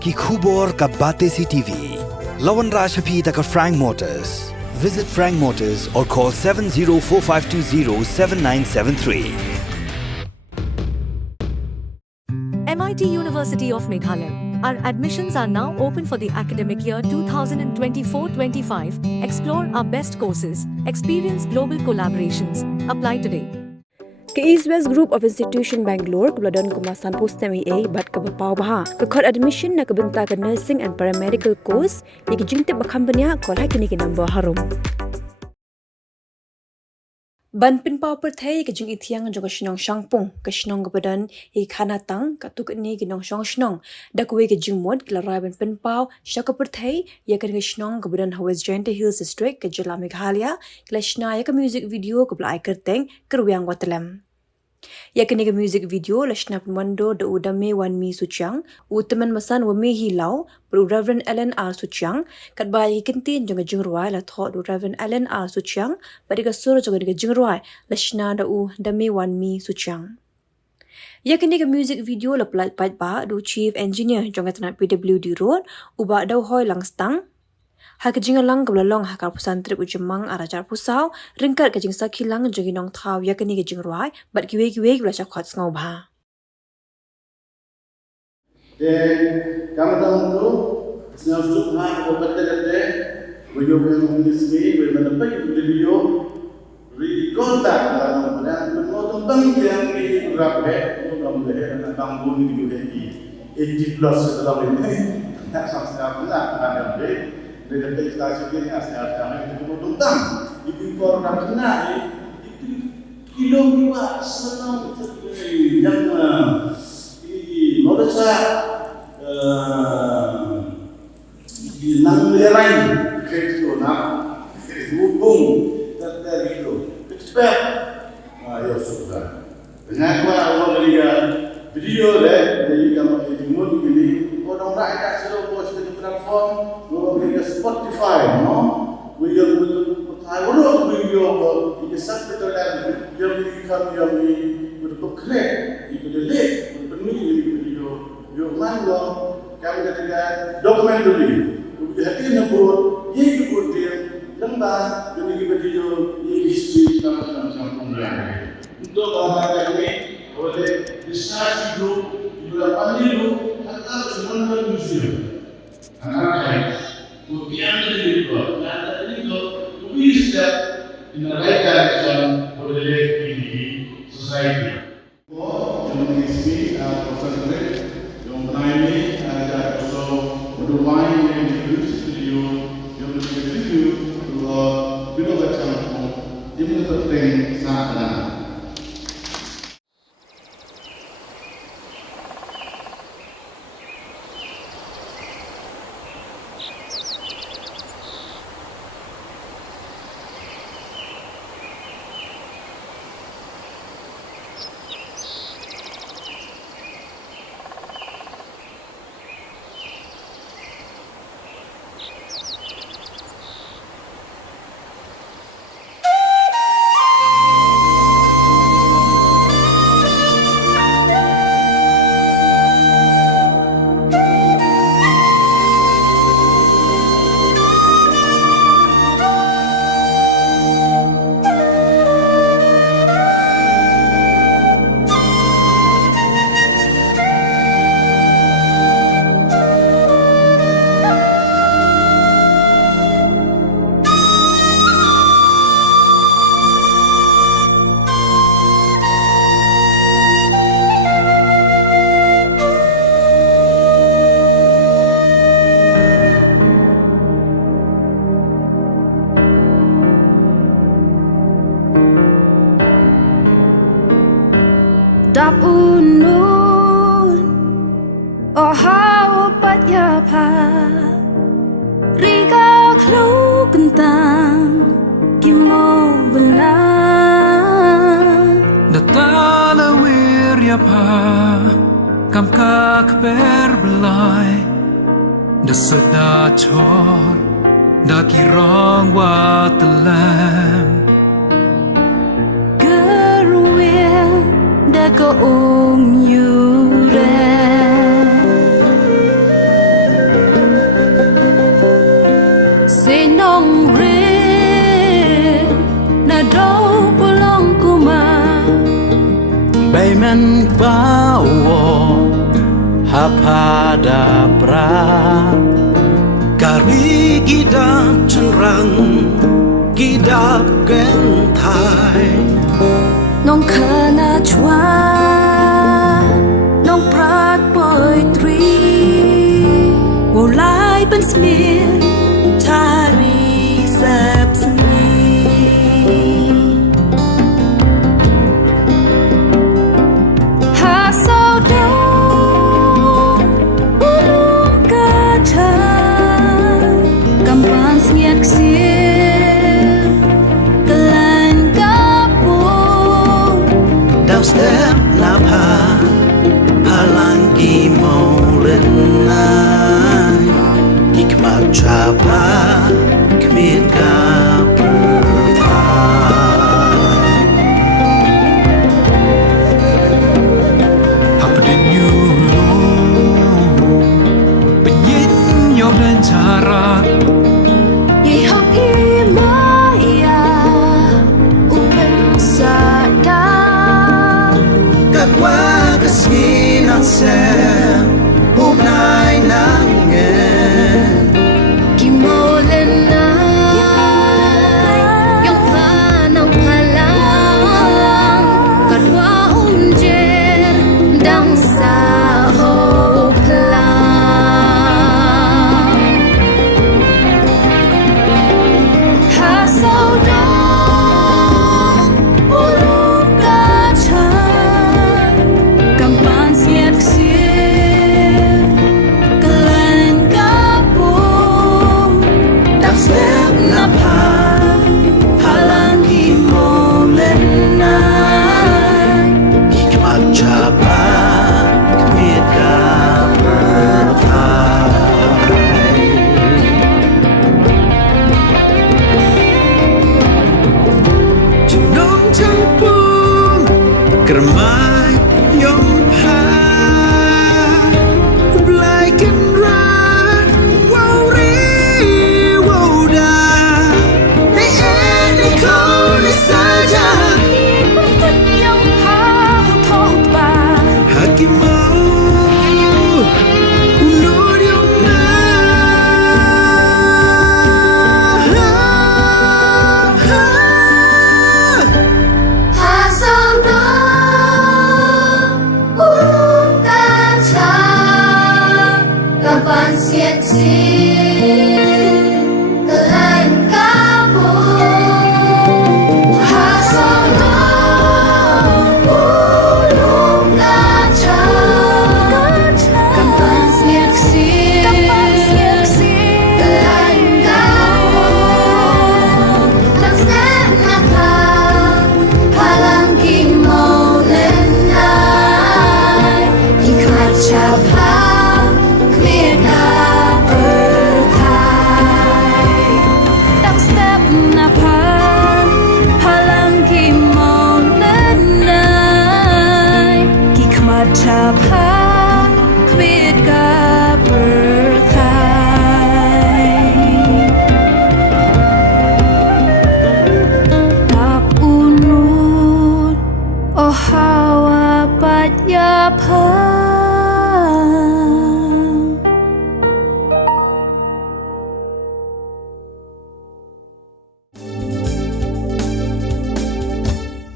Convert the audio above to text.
ki khubor ka Bate CTV. Lawan Rashaphi taka Frank Motors. Visit Frank Motors or call 7045207973. MIT University of Meghalaya. Our admissions are now open for the academic year 2024-25. Explore our best courses, experience global collaborations. Apply today. Ke East West Group of Institution Bangalore kebeladon kemasan postemi A bat ke bapau baha ke kod admission na kebenta ke nursing and paramedical course yang jingte bakambanya kol hai kini ke number harum. Ban pin pau per thai ke jing ithiang jo ke shnong shangpung ke shnong kebedan hi khana tang ka tuk ni ke nong shong shnong da kuwe ke jing mod ke rai ban pin pau shaka per thai ya ke shnong kebedan West Joint Hills District ke Jila Meghalaya ke shna ya ke music video ke blai kerteng kerwiang watalam. Ya kini ke music video lashna pemando de udame wan mi suciang utaman masan wa mi hilau per Reverend Ellen R Suciang kat bai kintin jong jingrwai la tho du Reverend Ellen R Suciang pada ke sur jong ke jingrwai lashna da u dame wan mi suciang. Ya kini ke music video la plat pat ba du chief engineer jong tanat PWD road uba dau hoi langstang ha ke jingalang ke belalong ha kar pusan trip ujemang arajar pusau ringkat ke jing sakilang jogi nong thau ya kini ke jingruai bat kiwe belajar khot ngau ba Kami tahu tu senang suka obat terkait video yang ini menempat video rekontak dalam penonton yang ini berapa dalam leher dalam bunyi video ini 80+ dalam ini tak sama-sama ada Dengan prestasi ini asal-asal itu tentang itu orang kena itu kilo 2 senang yang ini merasa di nang lerai kerja nak hubung terjadi itu expert ya sudah dengan Allah melihat video dari kamu ini orang rakyat selalu post di platform ke Spotify, no? We will video di subtitle yang berkreat, delete, berpenuhi video, yang mana kami ketika documentary, hati nebut, ye kemudian lembah demi video, ye history sama-sama pembelajaran. Untuk bahagian ini oleh research group, beberapa group, atau semuanya museum. Anak-anak kemudian dari itu, to be step in the right direction for the LGBT society. Yang mengisi proses yang menaiki ada also berdomain yang ditulis studio yang bertuju ke bila macam yang penting sangat. Dap unun o hau pat ya pa Riga klu kentang Kimo benar Datala wir ya pa Kam kak berbelai Da seda chor Da kirong wa telam Ko yure bawo hapada pra kari gidap cenrang gidap gentai nong khana chua nong prat poetry mulai ben smil tari sep seni ha sao đâu ulung kacha kampan smiat ksir kelan kapung downstep napa palangi molenai hikmat chapa kmit ka apa den yulu penyin yom dan cara Ye hok i maya upen sada katwa kasinan sem umnai nangen kimolen na yung panang palang katwa unjer dang sa hoplang ha sao đâu ulung kacha kampan siat ksir kelan kapung downstep napa palangi molenai hikmat chapa kmit ka Cenong campung kermai yong pa Ublai kenra wow ri wow da Hey any kau saja Bertet yang hau ba Hakim mau unod yong na ha sao đâu ulung kacha kapan siat siat